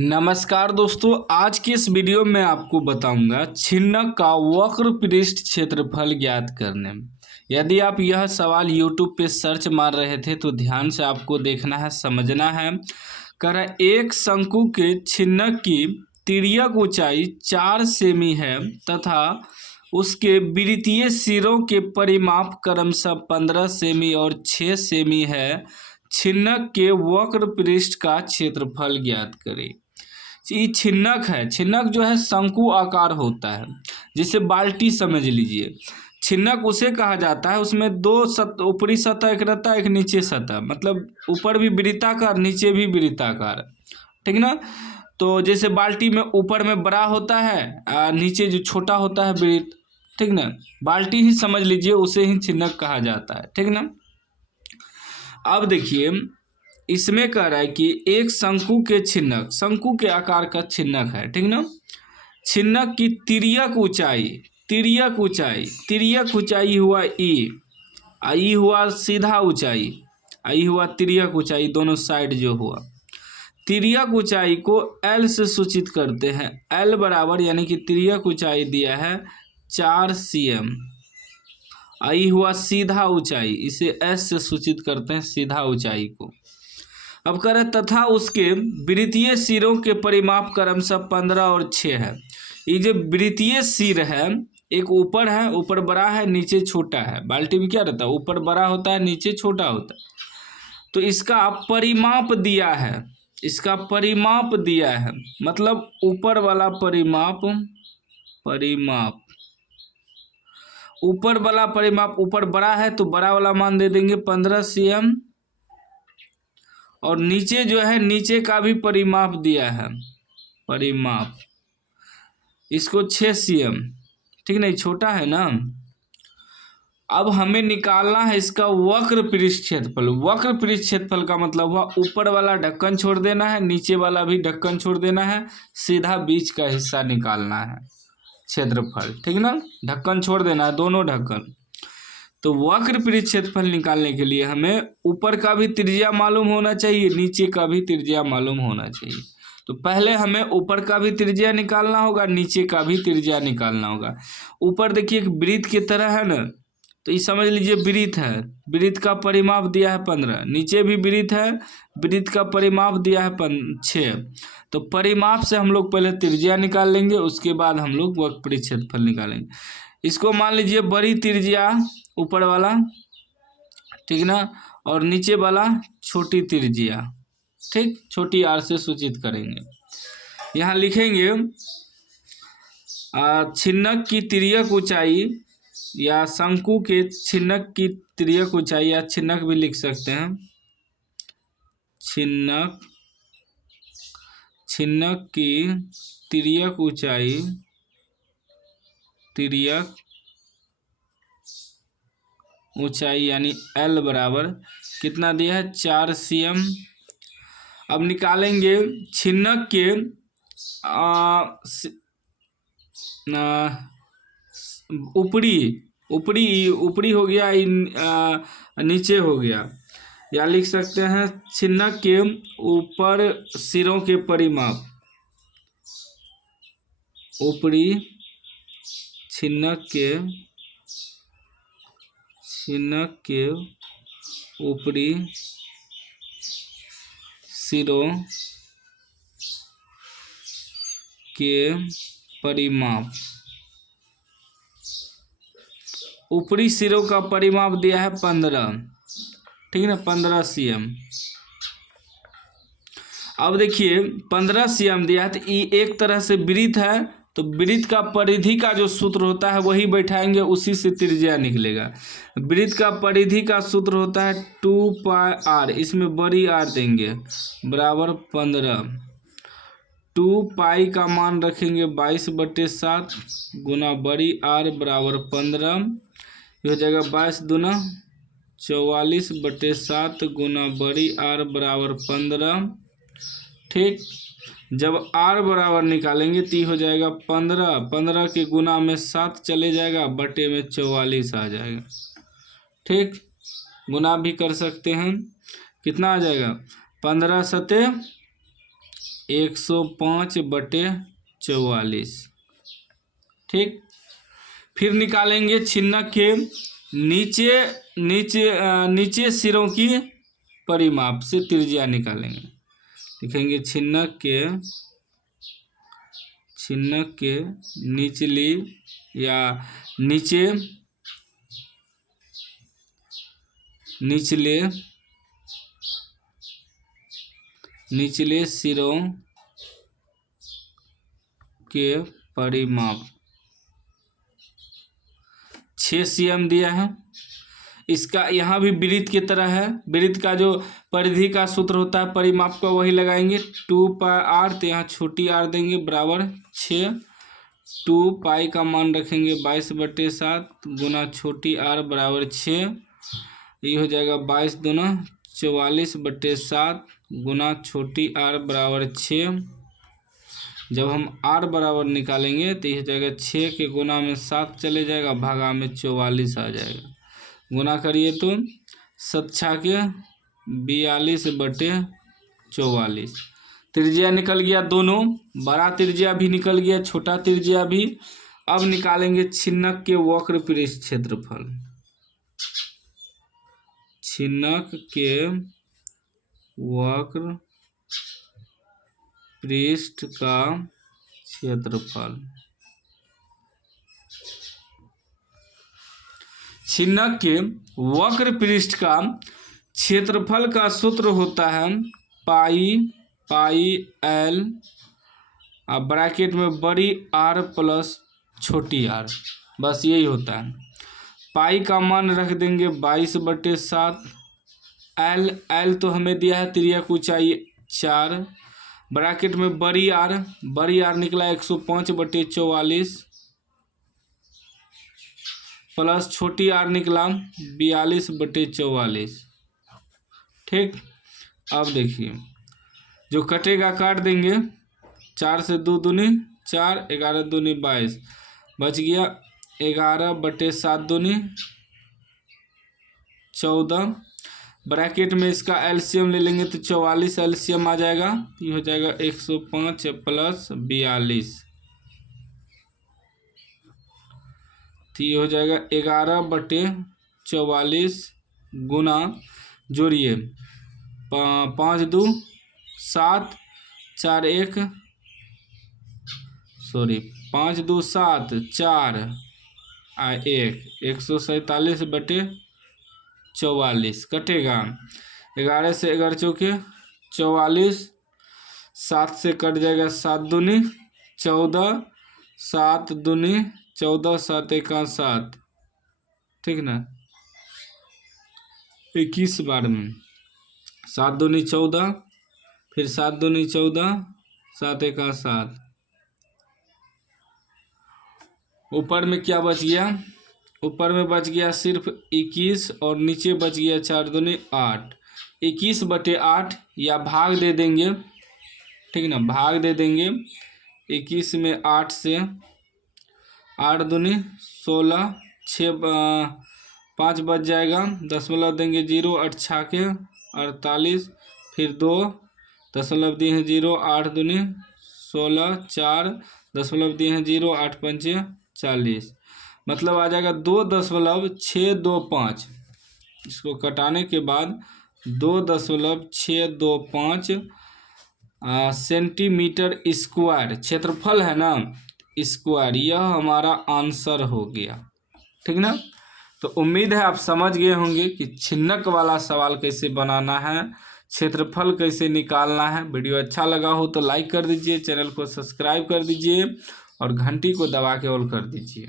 नमस्कार दोस्तों, आज की इस वीडियो में आपको बताऊंगा छिन्नक का वक्र पृष्ठ क्षेत्रफल ज्ञात करने में। यदि आप यह सवाल YouTube पे सर्च मार रहे थे तो ध्यान से आपको देखना है, समझना है। एक शंकु के छिन्नक की तिर्यक ऊंचाई 4 सेमी है तथा उसके वृत्तीय सिरों के परिमाप क्रमशः 15 सेमी और 6 सेमी है। छिन्नक के वक्र पृष्ठ का क्षेत्रफल ज्ञात करें। ये छिन्नक है। छिन्नक जो है शंकु आकार होता है, जिसे बाल्टी समझ लीजिए। छिन्नक उसे कहा जाता है, उसमें दो ऊपरी सतह एक रहता है, एक नीचे सतह, मतलब ऊपर भी वृत्ताकार नीचे भी वृत्ताकार, ठीक ना। तो जैसे बाल्टी में ऊपर में बड़ा होता है, नीचे जो छोटा होता है वृत्त, ठीक ना। बाल्टी ही समझ लीजिए, उसे ही छिन्नक कहा जाता है, ठीक ना। अब देखिए, इसमें कह रहा है कि एक शंकु के छिन्नक, शंकु के आकार का छिन्नक है, ठीक ना। छिन्नक की तिर्यक ऊंचाई, तिर्यक ऊंचाई हुआ ई हुआ सीधा ऊंचाई, आई हुआ तिर्यक ऊंचाई, दोनों साइड जो हुआ। तिर्यक ऊंचाई को L से सूचित करते हैं। L बराबर, यानी कि तिर्यक ऊंचाई दिया है 4 cm। आई हुआ सीधा ऊंचाई, इसे S से सूचित करते हैं, सीधा ऊंचाई को। अब कह रहे तथा उसके वृत्तीय सिरों के परिमाप क्रमशः 15 और 6 है। ये जो वृत्तीय सिर है, एक ऊपर है, ऊपर बड़ा है नीचे छोटा है। बाल्टी में क्या रहता है, ऊपर बड़ा होता है नीचे छोटा होता है। तो इसका परिमाप दिया है, इसका परिमाप दिया है, मतलब ऊपर वाला परिमाप, ऊपर वाला परिमाप, ऊपर बड़ा है तो बड़ा वाला मान दे देंगे 15 cm, और नीचे जो है नीचे का भी परिमाप दिया है, परिमाप इसको 6 cm, ठीक नहीं, छोटा है ना। अब हमें निकालना है इसका वक्र पृष्ठ क्षेत्रफल। वक्र पृष्ठ क्षेत्रफल का मतलब हुआ ऊपर वाला ढक्कन छोड़ देना है, नीचे वाला भी ढक्कन छोड़ देना है, सीधा बीच का हिस्सा निकालना है क्षेत्रफल, ठीक ना। ढक्कन छोड़ देना है, दोनों ढक्कन। तो वक्र पृष्ठ क्षेत्रफल निकालने के लिए हमें ऊपर का भी त्रिज्या मालूम होना चाहिए, नीचे का भी त्रिज्या मालूम होना चाहिए। तो पहले हमें ऊपर का भी त्रिज्या निकालना होगा, नीचे का भी त्रिज्या निकालना होगा। ऊपर देखिए एक वृत्त की तरह है ना, तो ये समझ लीजिए वृत्त है, वृत्त का परिमाप दिया है 15। नीचे भी वृत्त है, वृत्त का परिमाप दिया है 6। तो परिमाप से हम लोग पहले त्रिज्या निकाल लेंगे, उसके बाद हम लोग वक्र पृष्ठ क्षेत्रफल निकालेंगे। इसको मान लीजिए बड़ी त्रिज्या ऊपर वाला, ठीक ना, और नीचे वाला छोटी त्रिज्या, ठीक, छोटी r से सूचित करेंगे। यहाँ लिखेंगे छिन्नक की तिर्यक ऊंचाई, या शंकु के छिन्नक की तिर्यक ऊंचाई, या छिन्नक भी लिख सकते हैं, छिन्नक की तिर्यक ऊंचाई, तिर्यक ऊंचाई यानी L बराबर कितना दिया है, 4 cm। अब निकालेंगे छिन्नक के ऊपरी हो गया, नीचे हो गया, या लिख सकते हैं छिन्नक के ऊपर सिरों के परिमाप, ऊपरी छिन्नक के ऊपरी सिरों के परिमाप, ऊपरी सिरों का परिमाप दिया है 15, ठीक है ना, 15 cm। अब देखिए 15 cm दिया है, तो ये एक तरह से वृत्त है, तो वृत्त का परिधि का जो सूत्र होता है वही बैठाएंगे, उसी से त्रिज्या निकलेगा। वृत्त का परिधि का सूत्र होता है 2πr, इसमें बड़ी r देंगे, बराबर 15। 2π का मान रखेंगे 22/7 गुना बड़ी r बराबर 15, ये हो जाएगा 22 दूना 44/7 गुना बड़ी r बराबर 15, ठीक। जब r बराबर निकालेंगे तो हो जाएगा 15 के गुना में 7 चले जाएगा, बटे में 44 आ जाएगा, ठीक। गुना भी कर सकते हैं, कितना आ जाएगा, 15 सते 105/44। ठीक, फिर निकालेंगे छिन्नक के नीचे सिरों की परिमाप से त्रिज्या निकालेंगे। लिखेंगे छिन्नक के निचली या निचले सिरों के परिमाप 6 cm दिया है। इसका यहाँ भी वृत्त की तरह है। वृत्त का जो परिधि का सूत्र होता है परिमाप का वही लगाएंगे। 2πr, तो यहाँ छोटी r देंगे बराबर 6। 2π का मान रखेंगे 22/7 गुना छोटी r बराबर 6। ये हो जाएगा 22 दूना 44/7 गुना छोटी r बराबर 6। जब हम r बराबर निकालेंगे तो यह जाएगा 6 के गुना में 7 चले जाएगा, भागा में 44 आ जाएगा। गुना करिए तो 7 के 42/44। त्रिज्या निकल गया दोनों, बड़ा त्रिज्या भी निकल गया, छोटा त्रिज्या भी। अब निकालेंगे छिन्नक के वक्र पृष्ठ क्षेत्रफल। छिन्नक के वक्र पृष्ठ का क्षेत्रफल। छिन्नक के वक्र पृष्ठ का क्षेत्रफल का सूत्र होता है पाई l और ब्रैकेट में बड़ी r प्लस छोटी r, बस यही होता है। पाई का मान रख देंगे 22/7। l तो हमें दिया है त्रिज्या की ऊंचाई 4, ब्रैकेट में बड़ी r निकला 105/44 प्लस छोटी r निकला 42/44। ठीक, अब देखिए जो कटेगा काट देंगे। 4 से 2 दूनी 4, 11 दूनी 22, बच गया 11/7 दूनी 14। ब्रैकेट में इसका एलसीएम ले लेंगे तो 44 एलसीएम आ जाएगा। ये हो जाएगा 105 प्लस 42, तो ये हो जाएगा 11/44 गुना, जोड़िए 5 2 7 4 1 5 2 7 4 1 147/44 कटेगा। 11 से 11 चौके 44, 7 से कट जाएगा 7 दूनी 14, 7 दूनी 14, 7 1 7, ठीक ना। 21 बार में 7 दूनी 14, फिर 7 दूनी 14, 7 1 7। ऊपर में क्या बच गया? ऊपर में बच गया सिर्फ 21 और नीचे बच गया 4 दूनी 8। 21/8 या भाग दे देंगे, ठीक ना, भाग दे देंगे। 21 में 8 से 8 दूनी 16, 6 5 बच जाएगा, दशमलव देंगे 0, 8 छाके 48, फिर 2 दशमलव दिए हैं 0, 8 दूनी 16, 4 दशमलव दिए हैं 0, 8 पंचे 40, मतलब आ जाएगा 2.625। इसको कटाने के बाद 2.625 सेंटीमीटर स्क्वायर क्षेत्रफल है ना, स्क्वायर, यह हमारा आंसर हो गया, ठीक ना। तो उम्मीद है आप समझ गए होंगे कि छिन्नक वाला सवाल कैसे बनाना है, क्षेत्रफल कैसे निकालना है। वीडियो अच्छा लगा हो तो लाइक कर दीजिए, चैनल को सब्सक्राइब कर दीजिए और घंटी को दबा के ऑल कर दीजिए।